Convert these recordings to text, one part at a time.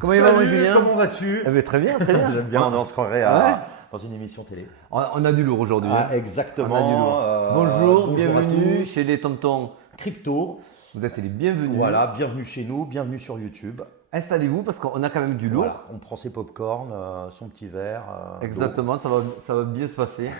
Comment il va, mon Julien? Comment vas-tu? Eh bien, très bien, très bien. J'aime bien, on se croirait dans une émission télé. On a du lourd aujourd'hui. Ah, exactement. On a du lourd. Bonjour, bienvenue à tous. chez les Tontons Crypto. Vous êtes les bienvenus. Voilà, bienvenue chez nous, bienvenue sur YouTube. Installez-vous parce qu'on a quand même du lourd. Voilà, on prend ses pop-corn, son petit verre. Exactement, ça va bien se passer.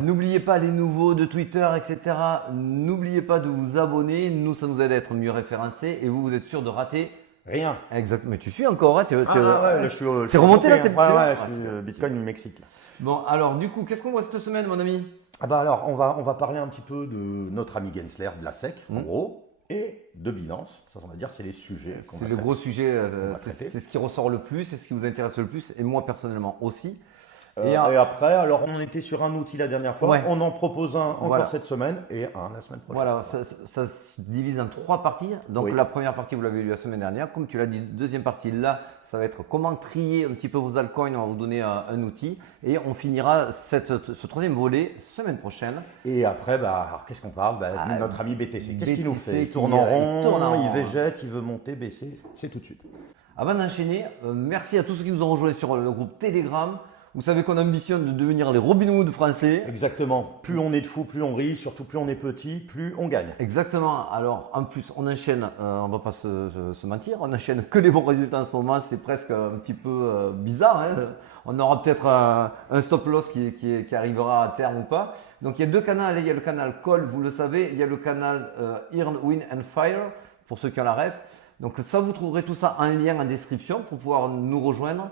N'oubliez pas les nouveaux de Twitter, etc. N'oubliez pas de vous abonner. Nous, ça nous aide à être mieux référencés. Et vous êtes sûr de rater Rien. exactement. Mais tu suis encore, hein, Ouais, là, je suis remonté là, hein. t'es- Ouais, je suis Bitcoin du Mexique. Bon, alors du coup, qu'est-ce qu'on voit cette semaine, mon ami? Ah bah alors, on va parler un petit peu de notre ami Gensler, de la SEC, en gros, et de Binance. Ça, on va dire, c'est les sujets qu'on C'est va le traiter. gros sujet, va traiter. c'est ce qui ressort le plus, c'est ce qui vous intéresse le plus, et moi personnellement aussi. Et après, alors on était sur un outil la dernière fois, Ouais. on en propose un encore Voilà. cette semaine et un la semaine prochaine. Voilà, ça se divise en 3 parties. Donc Oui. la première partie, vous l'avez lu la semaine dernière. Comme tu l'as dit, deuxième partie, là, ça va être comment trier un petit peu vos altcoins. On va vous donner un outil. Et on finira ce troisième volet semaine prochaine. Et après, alors qu'est-ce qu'on parle Ah, notre ami BTC. Qu'est-ce qu'il nous BTC fait? Il qui, tourne en il tourne en rond, il rond. végète, il veut monter, baisser. C'est tout de suite. Avant d'enchaîner, merci à tous ceux qui nous ont rejoints sur le groupe Telegram. Vous savez qu'on ambitionne de devenir les Robin Hood français. Exactement. Plus on est de fous, plus on rit, surtout plus on est petit, plus on gagne. Exactement. Alors, en plus, on enchaîne, on va pas se mentir, on enchaîne que les bons résultats en ce moment. C'est presque un petit peu bizarre. Hein. On aura peut-être un stop loss qui arrivera à terme ou pas. Donc, il y a deux canaux. Il y a le canal Call, vous le savez. Il y a le canal Earn, Win and Fire, pour ceux qui ont la ref. Donc, ça, vous trouverez tout ça en lien en description pour pouvoir nous rejoindre.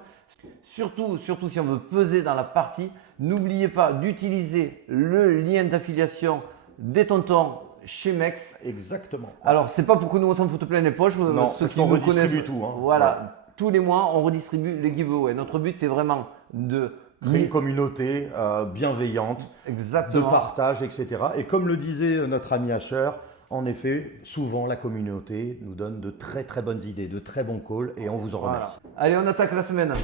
Surtout si on veut peser dans la partie, n'oubliez pas d'utiliser le lien d'affiliation des Tontons chez Mex. Exactement. Alors, c'est pas pour que nous on s'en foute plein les poches. Non, ceux parce qui qu'on nous redistribue connaissent, tout, hein. Voilà, tous les mois, on redistribue les giveaways. Notre but, c'est vraiment de Créer une communauté bienveillante, de exactement. partage, etc. Et comme le disait notre ami Asher, en effet, souvent la communauté nous donne de très très bonnes idées, de très bons calls et on vous en Voilà. remercie. Allez, on attaque la semaine.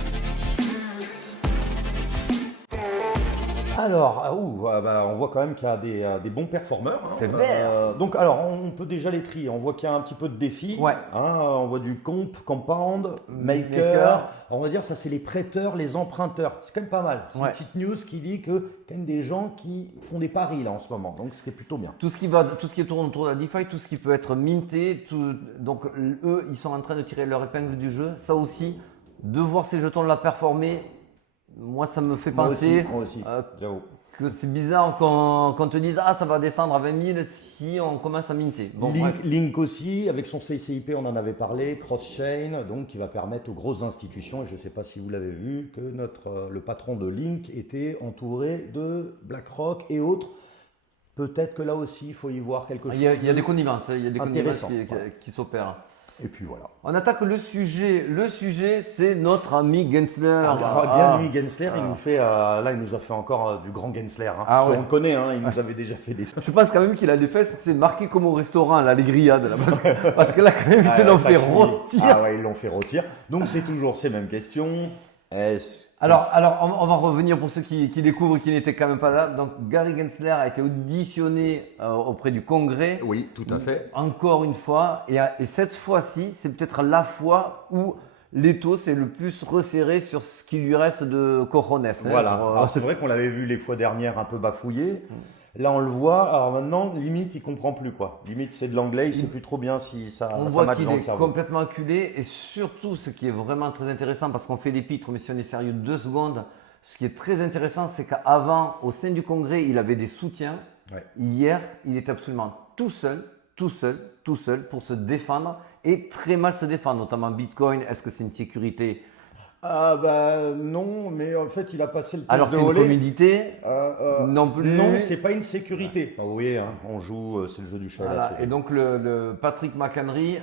Alors, on voit quand même qu'il y a des bons performeurs. Hein. C'est vert. Donc, alors, on peut déjà les trier. On voit qu'il y a un petit peu de défi. Ouais. Hein, on voit du compound, maker. Maker. On va dire ça, c'est les prêteurs, les emprunteurs. C'est quand même pas mal. C'est Ouais. une petite news qui dit que quand même des gens qui font des paris là en ce moment. Donc, ce qui est plutôt bien. Tout ce qui tourne autour de la DeFi, tout ce qui peut être minté, donc eux, ils sont en train de tirer leur épingle du jeu. Ça aussi, de voir ces jetons-là performer, moi, ça me fait penser Moi aussi, j'avoue. que c'est bizarre qu'on te dise « Ah, ça va descendre à 20 000 si on commence à minter ». Bon, bref. Link aussi, avec son CCIP, on en avait parlé, cross-chain, donc qui va permettre aux grosses institutions, et je ne sais pas si vous l'avez vu, que le patron de Link était entouré de BlackRock et autres. Peut-être que là aussi, il faut y voir quelque chose. Il y a des connivences, il y a des connivences Intéressant, qui s'opèrent. Et puis voilà. On attaque le sujet. Le sujet, c'est notre ami Gensler. Bien lui, Gensler, il nous fait, là, il nous a fait encore du grand Gensler. Hein, parce ouais. qu'on le connaît, hein, il nous avait déjà fait des. Je pense quand même qu'il a des fesses, c'est marqué comme au restaurant, là, les grillades. Là, parce que là, quand même, ils te l'ont ça fait crie. rôtir. Ah ouais, ils l'ont fait rôtir. Donc c'est toujours ces mêmes questions. Alors, on va revenir pour ceux qui découvrent, qui n'étaient quand même pas là. Donc, Gary Gensler a été auditionné auprès du Congrès. Oui, tout à fait. Encore une fois. Et cette fois-ci, c'est peut-être la fois où l'étau s'est le plus resserré sur ce qui lui reste de cojones. Hein, Voilà. pour, Alors c'est vrai qu'on l'avait vu les fois dernières un peu bafouillé. Là on le voit. Alors maintenant, limite, il comprend plus quoi. Limite, c'est de l'anglais, il sait plus trop bien si ça. On ça voit match qu'il dans le est cerveau. complètement acculé et surtout ce qui est vraiment très intéressant parce qu'on fait l'épître mais si on est sérieux 2 secondes, ce qui est très intéressant c'est qu'avant au sein du Congrès il avait des soutiens. Ouais. Hier il est absolument tout seul pour se défendre et très mal se défendre, notamment Bitcoin. Est-ce que c'est une sécurité? Ah bah non, mais en fait il a passé le test Alors de c'est une Olé. commodité? Non plus. Non, c'est pas une sécurité. Vous voyez, hein, on joue, c'est le jeu du chat. Voilà. là, Et donc le Patrick McHenry,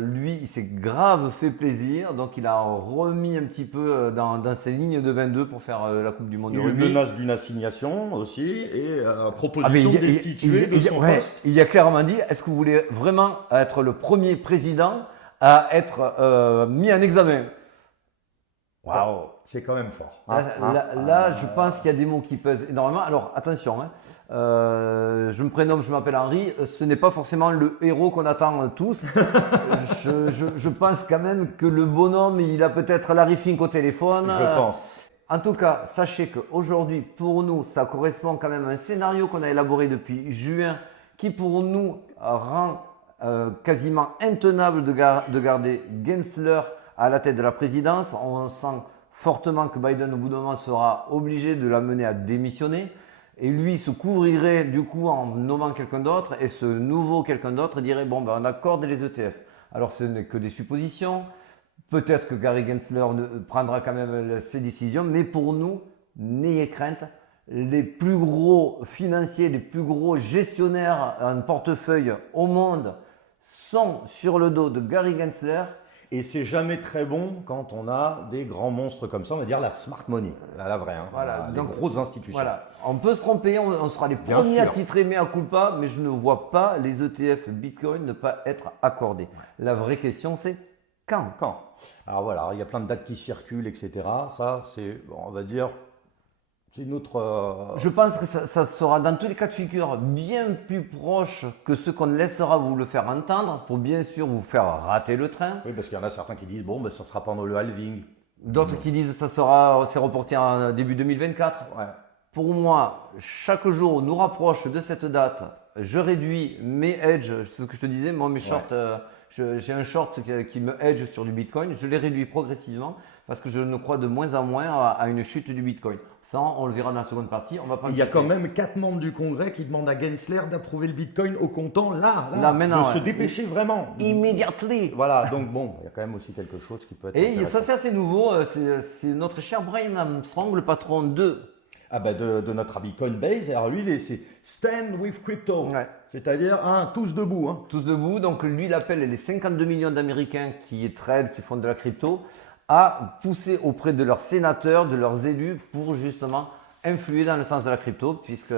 lui, il s'est grave fait plaisir. Donc il a remis un petit peu dans ses lignes de 22 pour faire la Coupe du Monde de il lui rugby. menace d'une assignation aussi et Ah, mais proposition de destituer de son ouais, poste. il a clairement dit, est-ce que vous voulez vraiment être le premier président à être mis en examen? Waouh. C'est quand même fort. Là, je pense qu'il y a des mots qui pèsent énormément. Alors, attention, hein. Je me prénomme, je m'appelle Henri. Ce n'est pas forcément le héros qu'on attend tous. Je pense quand même que le bonhomme, il a peut-être Larry Fink au téléphone. Je pense. En tout cas, sachez qu'aujourd'hui, pour nous, ça correspond quand même à un scénario qu'on a élaboré depuis juin qui, pour nous, rend quasiment intenable de garder Gensler à la tête de la présidence. On sent fortement que Biden, au bout d'un moment, sera obligé de l'amener à démissionner. Et lui se couvrirait du coup en nommant quelqu'un d'autre. Et ce nouveau quelqu'un d'autre dirait, bon, ben, on accorde les ETF. Alors, ce n'est que des suppositions. Peut-être que Gary Gensler prendra quand même ses décisions. Mais pour nous, n'ayez crainte. Les plus gros financiers, les plus gros gestionnaires en portefeuille au monde sont sur le dos de Gary Gensler. Et c'est jamais très bon quand on a des grands monstres comme ça, on va dire la smart money, la vraie, hein, Voilà, les donc, grosses institutions. Voilà, on peut se tromper, on sera les Bien premiers sûr. à titrer mea culpa, mais je ne vois pas les ETF Bitcoin ne pas être accordés. La vraie question c'est quand. Quand? Alors voilà, il y a plein de dates qui circulent, etc. Ça, c'est, bon, on va dire, c'est notre. Je pense que ça sera dans tous les cas de figure bien plus proche que ce qu'on laissera vous le faire entendre pour bien sûr vous faire rater le train. Oui, parce qu'il y en a certains qui disent, bon, ben, ça sera pendant le halving. D'autres qui disent c'est reporté en début 2024. Ouais. Pour moi, chaque jour nous rapproche de cette date. Je réduis mes hedges, c'est ce que je te disais, moi mes shorts, j'ai un short qui me hedge sur du Bitcoin, je les réduis progressivement parce que je ne crois de moins en moins à une chute du Bitcoin. Ça, on le verra dans la seconde partie. On va pas Il y a quand même 4 membres du Congrès qui demandent à Gensler d'approuver le Bitcoin au comptant là maintenant, de se dépêcher vraiment. Immediately. Voilà, donc bon, il y a quand même aussi quelque chose qui peut être Et intéressant. ça, c'est assez nouveau. C'est notre cher Brian Armstrong, le patron de. Ah bah de notre ami Coinbase. Alors lui, c'est Stand with Crypto. Ouais. C'est-à-dire tous debout. Hein. Tous debout. Donc lui, il appelle les 52 millions d'Américains qui trade, qui font de la crypto, à pousser auprès de leurs sénateurs, de leurs élus, pour justement influer dans le sens de la crypto, puisque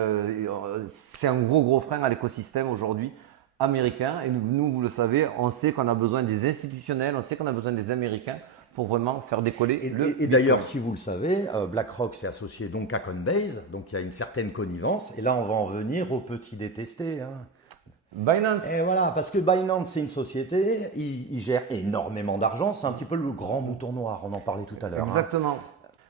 c'est un gros frein à l'écosystème aujourd'hui américain. Et nous, vous le savez, on sait qu'on a besoin des institutionnels, on sait qu'on a besoin des Américains pour vraiment faire décoller le Et Bitcoin. d'ailleurs, si vous le savez, BlackRock s'est associé donc à Coinbase, donc il y a une certaine connivence. Et là, on va en venir au petit détesté. Hein. Binance. Et voilà, parce que Binance, c'est une société, il gère énormément d'argent, c'est un petit peu le grand mouton noir, on en parlait tout à l'heure. Hein. Exactement.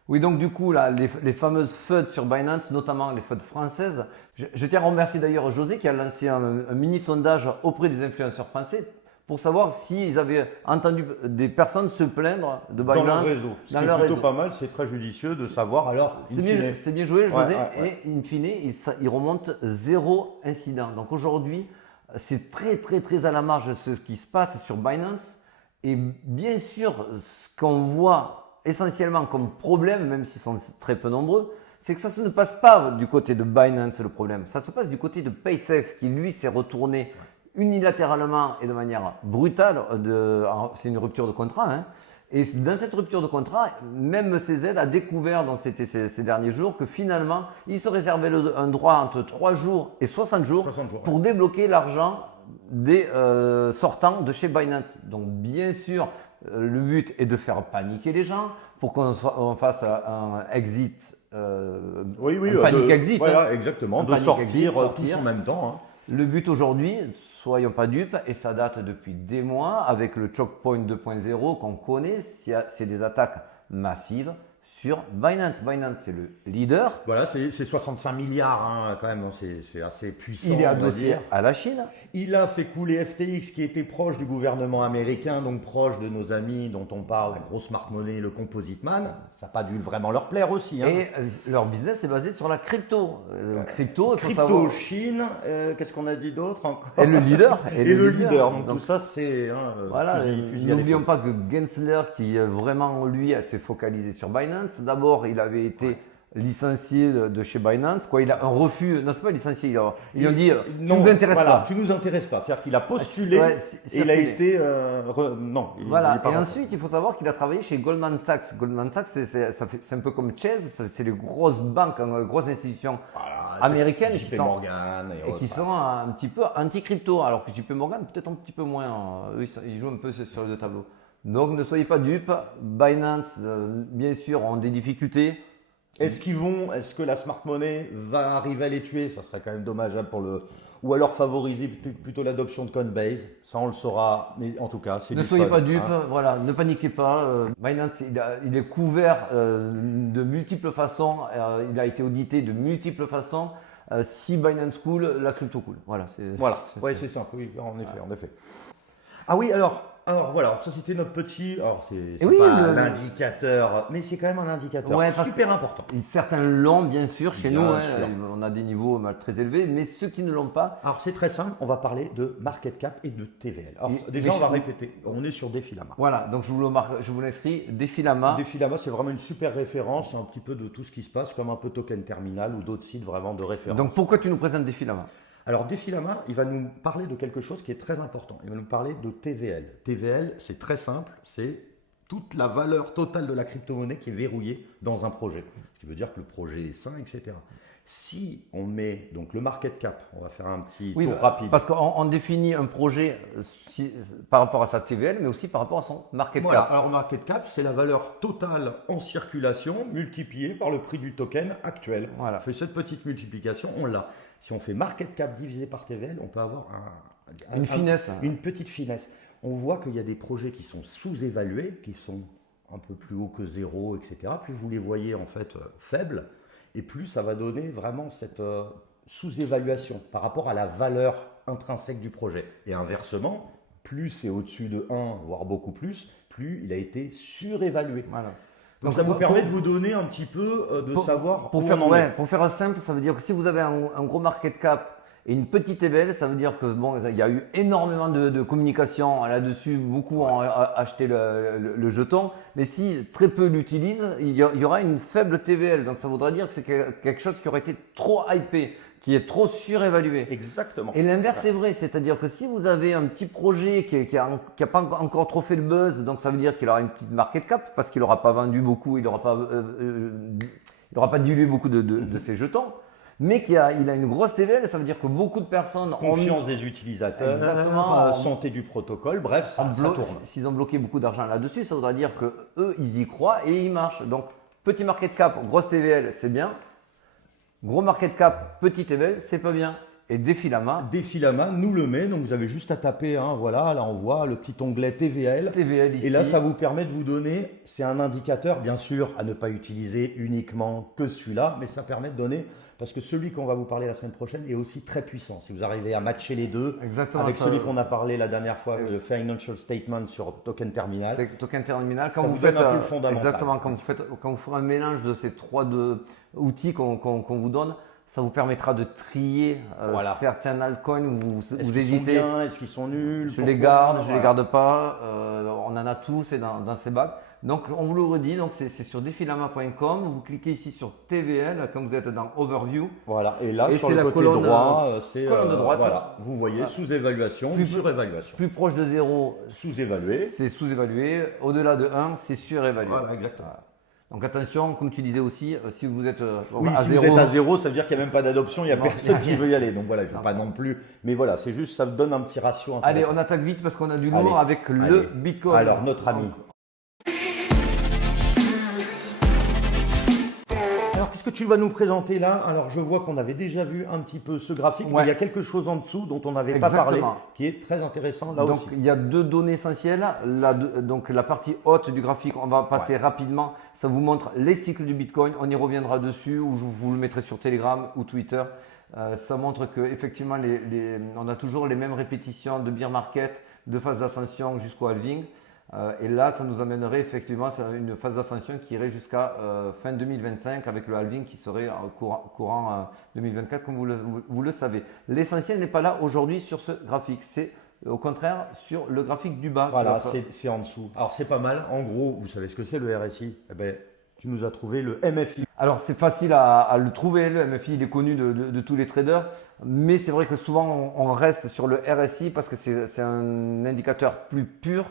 Oui, donc du coup, là, les fameuses FUD sur Binance, notamment les FUD françaises. Je tiens à remercier d'ailleurs José qui a lancé un mini-sondage auprès des influenceurs français pour savoir s'ils avaient entendu des personnes se plaindre de Binance. Dans leur réseau. Ce qui est plutôt pas mal, c'est très judicieux de savoir. Alors, C'était bien joué, José. Ouais. Et in fine, il remonte 0 incident. Donc aujourd'hui, c'est très à la marge ce qui se passe sur Binance. Et bien sûr, ce qu'on voit essentiellement comme problème, même s'ils sont très peu nombreux, c'est que ça ne passe pas du côté de Binance le problème. Ça se passe du côté de PaySafe qui lui s'est retourné unilatéralement et de manière brutale. C'est une rupture de contrat. Hein. Et dans cette rupture de contrat, même CZ a découvert, donc c'était ces derniers jours, que finalement, il se réservait un droit entre 3 jours et 60 jours, pour débloquer l'argent des sortants de chez Binance. Donc bien sûr, le but est de faire paniquer les gens pour qu'on fasse un exit, un panic exit. Voilà, hein. exactement, Un de panic sortir exit, tous en même temps. Hein. Le but aujourd'hui, soyons pas dupes, et ça date depuis des mois, avec le choke point 2.0 qu'on connaît, c'est des attaques massives sur Binance. Binance, c'est le leader. Voilà, c'est 65 milliards hein, quand même, c'est assez puissant. Il est adossé à la Chine. Il a fait couler FTX qui était proche du gouvernement américain, donc proche de nos amis dont on parle, la grosse smart money, le composite man. Ça n'a pas dû vraiment leur plaire aussi. Hein. Et leur business est basé sur la crypto. Crypto, Chine, qu'est-ce qu'on a dit d'autre encore? Et le leader. Et le leader. Donc tout ça, c'est voilà, n'oublions pas que Gensler, qui vraiment lui s'est focalisé sur Binance. D'abord, il avait été licencié de chez Binance. Quoi, il a un refus. Non, c'est pas licencié. Ils ont dit tu nous intéresses pas. Tu nous intéresses pas. C'est-à-dire qu'il a postulé et il a été non. Voilà. Et ensuite, il faut savoir qu'il a travaillé chez Goldman Sachs. Goldman Sachs, c'est un peu comme Chase. C'est les grosses banques, grosses institutions américaines JP Morgan qui sont un petit peu anti-crypto. Alors que JP Morgan, peut-être un petit peu moins. Eux, ils jouent un peu sur les deux tableaux. Donc ne soyez pas dupes. Binance, bien sûr, ont des difficultés. Est-ce que la smart money va arriver à les tuer? Ça serait quand même dommageable ou alors favoriser plutôt l'adoption de Coinbase. Ça, on le saura, mais en tout cas, c'est Ne du soyez fun, pas dupes, hein. voilà, ne paniquez pas. Binance, il est couvert de multiples façons. Il a été audité de multiples façons. Si Binance coule, la crypto coule. Voilà, C'est simple, oui, en effet, en effet. Ah oui, alors voilà, ça c'était notre petit. Alors c'est oui, pas l'indicateur, mais c'est quand même un indicateur Ouais, super important. Certains l'ont, bien sûr, chez Bien nous. sûr. On a des niveaux très élevés, mais ceux qui ne l'ont pas, Alors c'est très simple, on va parler de market cap et de TVL. Alors déjà, mais on va je- répéter, on est sur Defilama. voilà, donc je vous l'inscris, Defilama. Defilama, c'est vraiment une super référence, un petit peu de tout ce qui se passe, comme un peu Token Terminal ou d'autres sites vraiment de référence. Donc pourquoi tu nous présentes Defilama? Alors Defilama, il va nous parler de quelque chose qui est très important. Il va nous parler de TVL. TVL, c'est très simple, c'est toute la valeur totale de la crypto-monnaie qui est verrouillée dans un projet. Ce qui veut dire que le projet est sain, etc. Si on met donc le market cap, on va faire un petit tour rapide. Parce qu'on définit un projet par rapport à sa TVL, mais aussi par rapport à son market Voilà, cap. alors market cap, c'est la valeur totale en circulation multipliée par le prix du token actuel. Voilà. On fait cette petite multiplication, on l'a. Si on fait market cap divisé par TVL, on peut avoir une petite finesse. On voit qu'il y a des projets qui sont sous-évalués, qui sont un peu plus haut que zéro, etc. Plus vous les voyez en fait faibles, et plus ça va donner vraiment cette sous-évaluation par rapport à la valeur intrinsèque du projet. Et inversement, plus c'est au-dessus de 1, voire beaucoup plus il a été surévalué. Voilà. Donc ça vous permet de vous donner un petit peu de savoir où on en est. Pour faire simple, ça veut dire que si vous avez un gros market cap et une petite TVL, ça veut dire que bon, il y a eu énormément de communication là-dessus, beaucoup ont acheté le jeton, mais si très peu l'utilisent, il y aura une faible TVL. Donc ça voudrait dire que c'est quelque chose qui aurait été trop hypé, qui est trop surévalué. Exactement. Et l'inverse est vrai, c'est-à-dire que si vous avez un petit projet qui a pas encore trop fait le buzz, donc ça veut dire qu'il aura une petite market cap parce qu'il n'aura pas vendu beaucoup, il n'aura pas dilué beaucoup de ses jetons, mais il a une grosse TVL, ça veut dire que beaucoup de personnes Confiance des utilisateurs, Exactement. santé du protocole, bref, ça tourne. S'ils ont bloqué beaucoup d'argent là-dessus, ça voudrait dire que eux, ils y croient et ils marchent. Donc, petit market cap, grosse TVL, c'est bien. Gros market cap, petit TVL, c'est pas bien. Et Defilama nous le met, donc vous avez juste à taper, voilà, là on voit le petit onglet TVL. TVL ici. Et là, ça vous permet de vous donner, c'est un indicateur, bien sûr, à ne pas utiliser uniquement que celui-là, mais ça permet de donner, parce que celui qu'on va vous parler la semaine prochaine est aussi très puissant. Si vous arrivez à matcher les deux, Exactement, avec celui qu'on a parlé la dernière fois, le Financial Statement sur Token Terminal. Token Terminal, Ça vous donne un peu le fondamental. Exactement, quand vous ferez un mélange de ces trois outils qu'on vous donne, ça vous permettra de trier certains altcoins où vous hésitez. Est-ce qu'ils sont nuls? Je les garde, je les garde pas. On en a tous et dans ces bacs. Donc on vous le redit, donc c'est sur defilama.com. Vous cliquez ici sur TVL quand vous êtes dans Overview. Voilà, et là sur c'est le la côté colonne, droit, c'est colonne de droite. voilà, vous voyez sous-évaluation ou surévaluation. Plus proche de 0, Sous-évalué. c'est sous-évalué. Au-delà de 1, c'est surévalué. Voilà, exactement. Voilà. Donc attention, comme tu disais aussi, si vous êtes Oui, à si 0, vous êtes à 0, ça veut dire qu'il n'y a même pas d'adoption, il n'y a Non, personne il y a qui rien. veut y aller. Donc voilà, il ne faut pas non plus. Mais voilà, c'est juste, ça vous donne un petit ratio intéressant. Allez, on attaque vite parce qu'on a du lourd Allez, avec le Bitcoin. Alors, notre ami. Alors, qu'est-ce que tu vas nous présenter là? Alors, je vois qu'on avait déjà vu un petit peu ce graphique, mais il y a quelque chose en dessous dont on n'avait pas parlé, Exactement. qui est très intéressant là Donc aussi. il y a deux données essentielles. Donc la partie haute du graphique, on va passer rapidement. Ça vous montre les cycles du Bitcoin. On y reviendra dessus ou je vous le mettrai sur Telegram ou Twitter. Ça montre que effectivement on a toujours les mêmes répétitions de bear market, de phase d'ascension jusqu'au halving. Et là, ça nous amènerait effectivement à une phase d'ascension qui irait jusqu'à fin 2025 avec le halving qui serait courant 2024 comme vous le savez. L'essentiel n'est pas là aujourd'hui sur ce graphique, c'est au contraire sur le graphique du bas. Voilà, c'est en dessous. Alors, c'est pas mal. En gros, vous savez ce que c'est le RSI? Eh ben, tu nous as trouvé le MFI. Alors c'est facile à le trouver, le MFI il est connu de tous les traders, mais c'est vrai que souvent on reste sur le RSI parce que c'est un indicateur plus pur.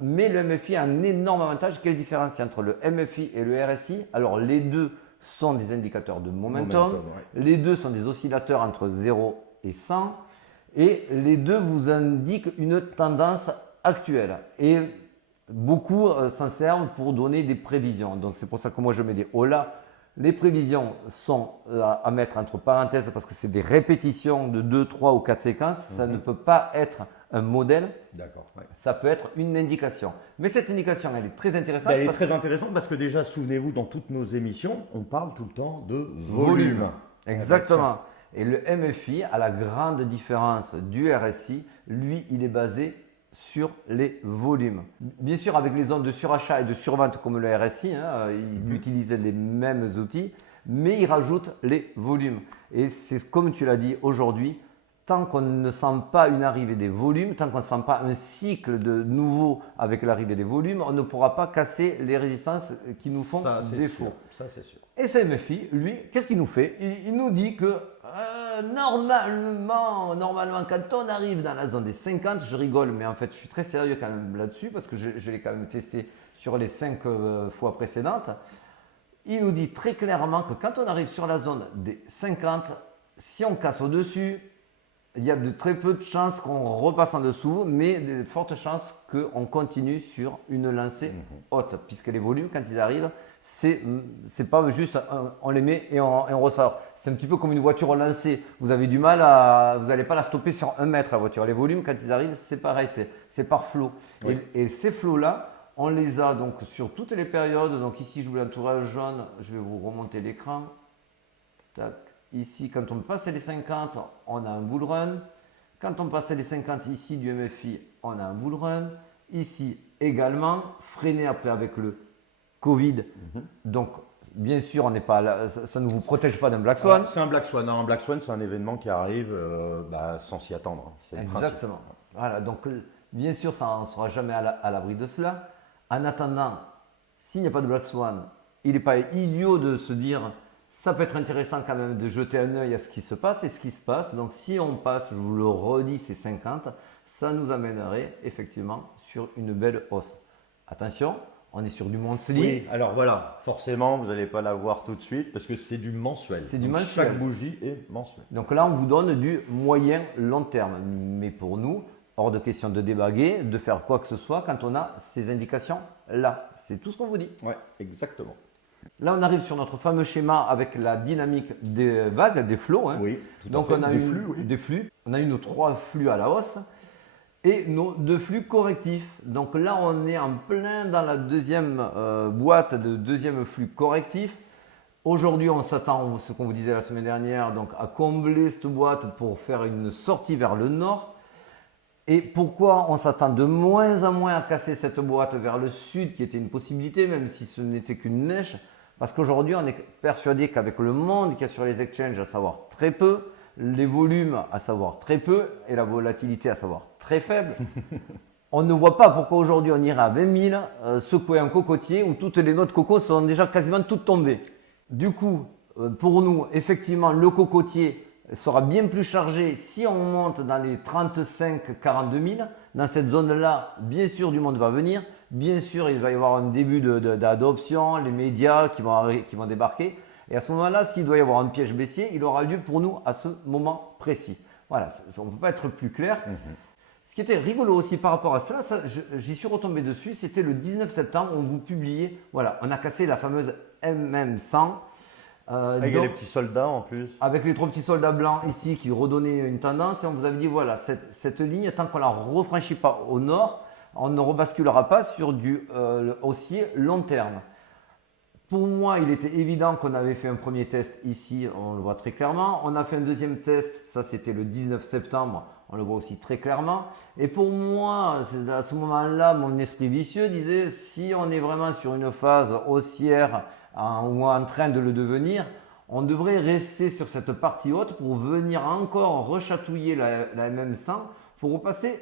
Mais le MFI a un énorme avantage. Quelle différence entre le MFI et le RSI? Alors les deux sont des indicateurs de momentum, les deux sont des oscillateurs entre 0 et 100 et les deux vous indiquent une tendance actuelle. Et beaucoup s'en servent pour donner des prévisions. Donc c'est pour ça que moi je mets des hauts là. Les prévisions sont à mettre entre parenthèses parce que c'est des répétitions de 2, 3 ou 4 séquences. Ça ne peut pas être un modèle. D'accord. Ouais. Ça peut être une indication. Mais cette indication, elle est très intéressante. Elle est très intéressante parce que déjà, souvenez-vous, dans toutes nos émissions, on parle tout le temps de volume. Exactement. Et le MFI, à la grande différence du RSI, lui, il est basé sur les volumes. Bien sûr, avec les zones de surachat et de survente comme le RSI, il utilise les mêmes outils, mais il rajoute les volumes. Et c'est comme tu l'as dit aujourd'hui, tant qu'on ne sent pas une arrivée des volumes, tant qu'on ne sent pas un cycle de nouveau avec l'arrivée des volumes, on ne pourra pas casser les résistances qui nous font défaut. Ça, c'est sûr. Et ce MFI, lui, qu'est-ce qu'il nous fait? Il nous dit que normalement, quand on arrive dans la zone des 50, je rigole, mais en fait, je suis très sérieux quand même là-dessus parce que je l'ai quand même testé sur les 5 fois précédentes. Il nous dit très clairement que quand on arrive sur la zone des 50, si on casse au-dessus, il y a de très peu de chances qu'on repasse en dessous, mais de fortes chances qu'on continue sur une lancée haute, puisque les volumes, quand ils arrivent, c'est pas juste on les met et on ressort. C'est un petit peu comme une voiture lancée. Vous avez du mal vous n'allez pas la stopper sur 1 mètre la voiture. Les volumes, quand ils arrivent, c'est pareil, c'est par flot. Oui. Et ces flots-là, on les a donc sur toutes les périodes. Donc ici, je vous l'entourage jaune, je vais vous remonter l'écran. Tac. Ici, quand on passe les 50, on a un bull run. Quand on passe les 50 ici du MFI, on a un bull run. Ici également, freiné après avec le Covid. Donc, bien sûr, on n'est pas là, ça ne vous protège pas d'un Black Swan. C'est un Black Swan. Un Black Swan, c'est un événement qui arrive sans s'y attendre. C'est exactement. Voilà, donc bien sûr, ça, on ne sera jamais à l'abri de cela. En attendant, s'il n'y a pas de Black Swan, il n'est pas idiot de se dire ça peut être intéressant quand même de jeter un œil à ce qui se passe et ce qui se passe. Donc, si on passe, je vous le redis, ces 50, ça nous amènerait effectivement sur une belle hausse. Attention, on est sur du monthly. Oui, alors voilà, forcément, vous n'allez pas la voir tout de suite parce que c'est du mensuel. C'est du mensuel. Chaque bougie est mensuelle. Donc là, on vous donne du moyen long terme. Mais pour nous, hors de question de débaguer, de faire quoi que ce soit quand on a ces indications-là. C'est tout ce qu'on vous dit. Oui, exactement. Là, on arrive sur notre fameux schéma avec la dynamique des vagues, des flots. Oui, tout donc à fait. On a des flux. On a eu nos 3 flux à la hausse et nos 2 flux correctifs. Donc là, on est en plein dans la deuxième boîte de deuxième flux correctif. Aujourd'hui, on s'attend, ce qu'on vous disait la semaine dernière, donc à combler cette boîte pour faire une sortie vers le nord. Et pourquoi on s'attend de moins en moins à casser cette boîte vers le sud, qui était une possibilité, même si ce n'était qu'une neige? Parce qu'aujourd'hui, on est persuadé qu'avec le monde qu'il y a sur les exchanges, à savoir très peu, les volumes à savoir très peu et la volatilité à savoir très faible, on ne voit pas pourquoi aujourd'hui on irait à 20 000 secouer un cocotier où toutes les noix de coco sont déjà quasiment toutes tombées. Du coup, pour nous, effectivement, le cocotier sera bien plus chargé si on monte dans les 35-42 000. Dans cette zone-là, bien sûr, du monde va venir. Bien sûr, il va y avoir un début d'adoption, les médias qui vont débarquer. Et à ce moment-là, s'il doit y avoir un piège baissier, il aura lieu pour nous à ce moment précis. Voilà, on ne peut pas être plus clair. Ce qui était rigolo aussi par rapport à cela, j'y suis retombé dessus, c'était le 19 septembre, on vous publiait, voilà, on a cassé la fameuse MM100. Avec les petits soldats en plus. Avec les 3 petits soldats blancs ici qui redonnaient une tendance et on vous avait dit voilà, cette ligne, tant qu'on ne la refranchit pas au nord, on ne rebasculera pas sur du haussier long terme. Pour moi, il était évident qu'on avait fait un premier test ici, on le voit très clairement. On a fait un deuxième test, ça c'était le 19 septembre, on le voit aussi très clairement. Et pour moi, à ce moment-là, mon esprit vicieux disait si on est vraiment sur une phase haussière ou en train de le devenir, on devrait rester sur cette partie haute pour venir encore rechatouiller la MM100 pour repasser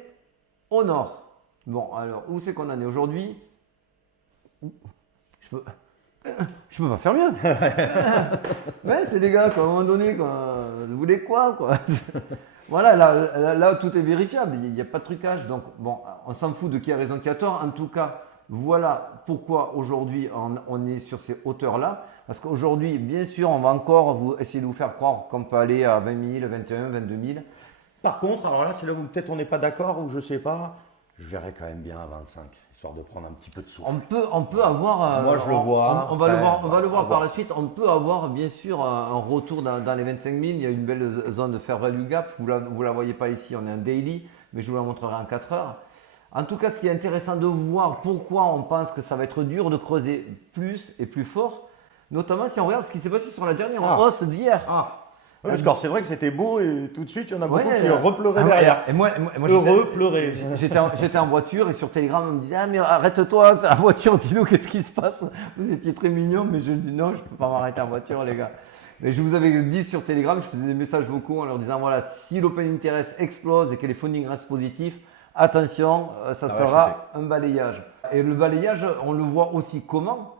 au nord. Bon, alors où c'est qu'on en est aujourd'hui? Je peux pas faire mieux. Mais c'est les gars, quoi, à un moment donné, quoi, vous voulez quoi? Voilà, là, tout est vérifiable, il n'y a pas de trucage. Donc, bon, on s'en fout de qui a raison, qui a tort. En tout cas, voilà pourquoi aujourd'hui on est sur ces hauteurs-là. Parce qu'aujourd'hui, bien sûr, on va encore essayer de vous faire croire qu'on peut aller à 20 000, 21 000, 22 000. Par contre, alors là, c'est là où peut-être on n'est pas d'accord ou je ne sais pas. Je verrais quand même bien à 25, histoire de prendre un petit peu de souffle. On peut avoir. Moi, je le vois. On va le voir, on va le voir à par voir. la suite. On peut avoir bien sûr un retour dans les 25 000. Il y a une belle zone de fair value gap. Vous la voyez pas ici, on est en daily, mais je vous la montrerai en 4 heures. En tout cas, ce qui est intéressant de voir pourquoi on pense que ça va être dur de creuser plus et plus fort, notamment si on regarde ce qui s'est passé sur la dernière hausse d'hier. Ouais, parce que c'est vrai que c'était beau et tout de suite, il y en a beaucoup Ouais, qui repleuraient ouais, derrière. Et moi Heureux pleurer. j'étais en voiture et sur Telegram, on me disait ah mais arrête-toi, c'est la voiture, dis-nous qu'est-ce qui se passe. Vous étiez très mignon, mais je dis non, je peux pas m'arrêter en voiture, les gars. Mais je vous avais dit sur Telegram, je faisais des messages vocaux en leur disant voilà, si l'open interest explose et que les funding restent positifs, attention, ça sera un balayage. Et le balayage, on le voit aussi comment?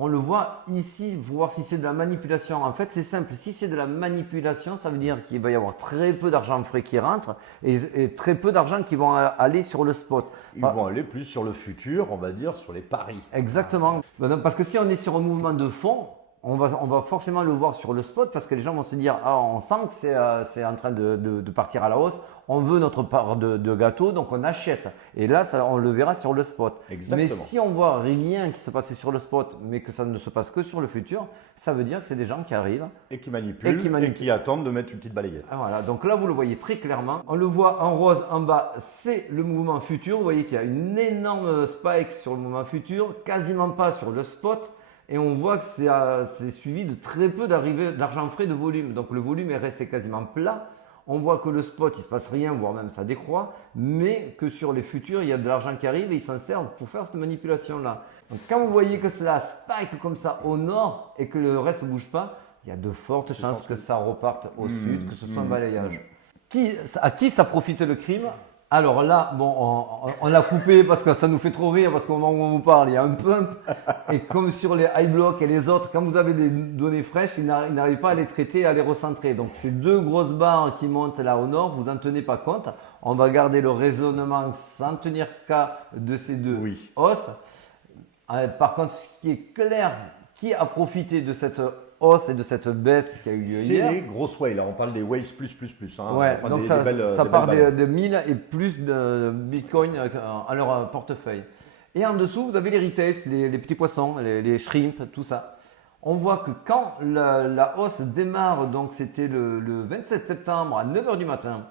On le voit ici, voir si c'est de la manipulation. En fait, c'est simple. Si c'est de la manipulation, ça veut dire qu'il va y avoir très peu d'argent frais qui rentre et très peu d'argent qui vont aller sur le spot. Ils vont aller plus sur le futur, on va dire, sur les paris. Exactement. Parce que si on est sur un mouvement de fond, on va forcément le voir sur le spot parce que les gens vont se dire ah, on sent que c'est en train de partir à la hausse, on veut notre part de gâteau, donc on achète. Et là, on le verra sur le spot. Exactement. Mais si on voit rien qui se passe sur le spot, mais que ça ne se passe que sur le futur, ça veut dire que c'est des gens qui arrivent. Et qui manipulent et qui attendent de mettre une petite balayette. Ah, voilà, donc là vous le voyez très clairement. On le voit en rose en bas, c'est le mouvement futur. Vous voyez qu'il y a une énorme spike sur le mouvement futur, quasiment pas sur le spot. Et on voit que c'est suivi de très peu d'arrivées d'argent frais de volume. Donc le volume est resté quasiment plat. On voit que le spot, il ne se passe rien, voire même ça décroît, mais que sur les futurs, il y a de l'argent qui arrive et ils s'en servent pour faire cette manipulation-là. Donc quand vous voyez que cela spike comme ça au nord et que le reste ne bouge pas, il y a de fortes chances que ça reparte au sud, que ce soit un balayage. À qui ça profite le crime? Alors là, bon, on l'a coupé parce que ça nous fait trop rire parce qu'au moment où on vous parle, il y a un pump. Et comme sur les high blocks et les autres, quand vous avez des données fraîches, ils n'arrivent pas à les traiter, à les recentrer. Donc ces deux grosses barres qui montent là au nord, vous n'en tenez pas compte. On va garder le raisonnement sans tenir cas de ces deux hausses. Par contre, ce qui est clair, qui a profité de cette hausse et de cette baisse qui a eu lieu hier. C'est les grosses whales, on parle des whales plus. Hein. Ouais, Enfin, donc ça part de 1000 et plus de Bitcoin à leur portefeuille. Et en dessous, vous avez les retails, les petits poissons, les shrimp, tout ça. On voit que quand la hausse démarre, donc c'était le 27 septembre à 9 h du matin,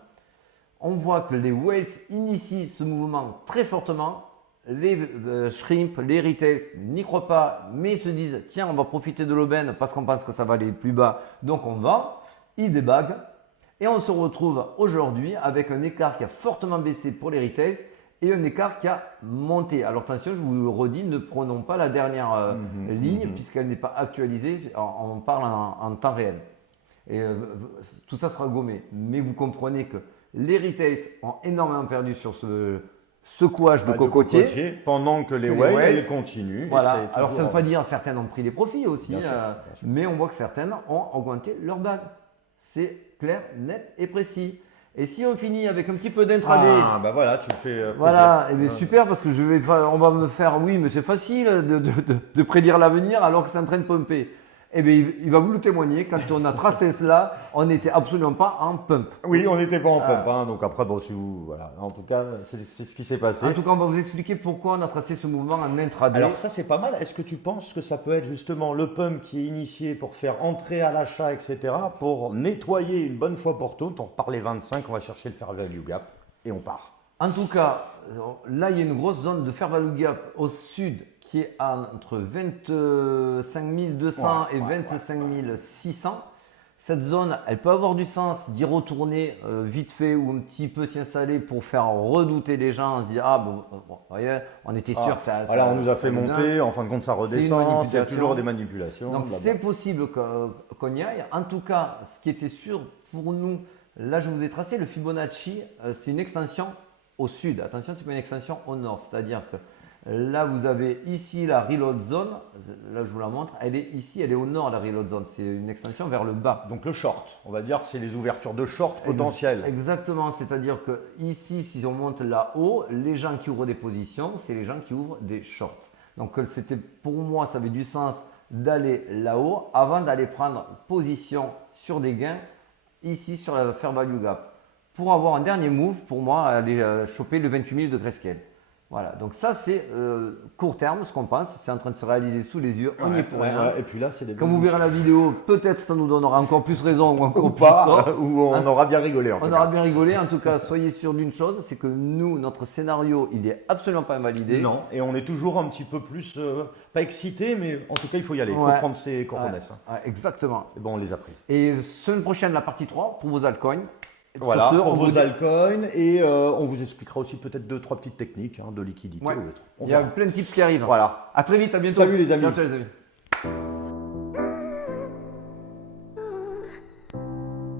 on voit que les whales initient ce mouvement très fortement. Les shrimp, les retails n'y croient pas, mais ils se disent tiens, on va profiter de l'aubaine parce qu'on pense que ça va aller plus bas, donc on vend. Ils débaguent et on se retrouve aujourd'hui avec un écart qui a fortement baissé pour les retails et un écart qui a monté. Alors attention, je vous le redis, ne prenons pas la dernière ligne puisqu'elle n'est pas actualisée, on parle en temps réel. Et tout ça sera gommé. Mais vous comprenez que les retails ont énormément perdu sur ce secouage de cocotier pendant que les whales continuent. Voilà. Alors ça ne veut pas dire que certaines ont pris les profits aussi, bien sûr. mais on voit que certaines ont augmenté leur bague. C'est clair, net et précis. Et si on finit avec un petit peu d'intraday, bah voilà, tu le fais. voilà, et bien super parce que on va me faire oui, mais c'est facile de prédire l'avenir alors que c'est en train de pumper. Eh bien, il va vous le témoigner, quand on a tracé cela, on n'était absolument pas en pump. Oui, on n'était pas en pump, hein, donc après, bon, si vous, voilà, en tout cas, c'est ce qui s'est passé. En tout cas, on va vous expliquer pourquoi on a tracé ce mouvement en intraday. Alors ça, c'est pas mal. Est-ce que tu penses que ça peut être justement le pump qui est initié pour faire entrer à l'achat, etc., pour nettoyer une bonne fois pour toutes? On repart les 25, on va chercher le fair value gap et on part. En tout cas, là, il y a une grosse zone de fair value gap au sud qui est entre 25 200 et 25 600. Cette zone, elle peut avoir du sens d'y retourner vite fait ou un petit peu s'y installer pour faire redouter les gens. On se dit, ah bon, vous voyez, on était sûr que ça. Voilà, on nous a fait monter, en fin de compte, ça redescend. C'est toujours des manipulations. Donc c'est possible qu'on y aille. En tout cas, ce qui était sûr pour nous, là je vous ai tracé le Fibonacci, c'est une extension au sud. Attention, c'est pas une extension au nord, c'est-à-dire que là, vous avez ici la reload zone. Là, je vous la montre. Elle est ici, elle est au nord, la reload zone. C'est une extension vers le bas. Donc le short, on va dire que c'est les ouvertures de short potentielles. Exactement. C'est-à-dire que ici, si on monte là-haut, les gens qui ouvrent des positions, c'est les gens qui ouvrent des shorts. Donc c'était pour moi, ça avait du sens d'aller là-haut avant d'aller prendre position sur des gains ici sur la fair value gap. pour avoir un dernier move, pour moi, aller choper le 28 000 de Grayscale. Voilà, donc ça c'est court terme, ce qu'on pense, c'est en train de se réaliser sous les yeux, on y est pour rien. Et puis là, c'est des Comme vous verrez la vidéo, peut-être ça nous donnera encore plus raison ou encore ou plus pas, tort. ou on aura bien rigolé. En tout On cas. aura bien rigolé, en tout cas, soyez sûr d'une chose, c'est que nous, notre scénario, il est absolument pas invalidé. Non, et on est toujours un petit peu plus, pas excité, mais en tout cas, il faut y aller, il faut Ouais. prendre ses coordonnées. Ouais, exactement. Et bon, on les a prises. Et semaine prochaine, la partie 3 pour vos altcoins. Voilà, Sur ce, pour on vous vos dit- altcoins, et on vous expliquera aussi peut-être 2-3 petites techniques de liquidité Ouais. ou autre. On Il y a verra. plein de tips qui arrivent. Voilà. À très vite, à bientôt. Salut les amis. Ciao, ciao les amis.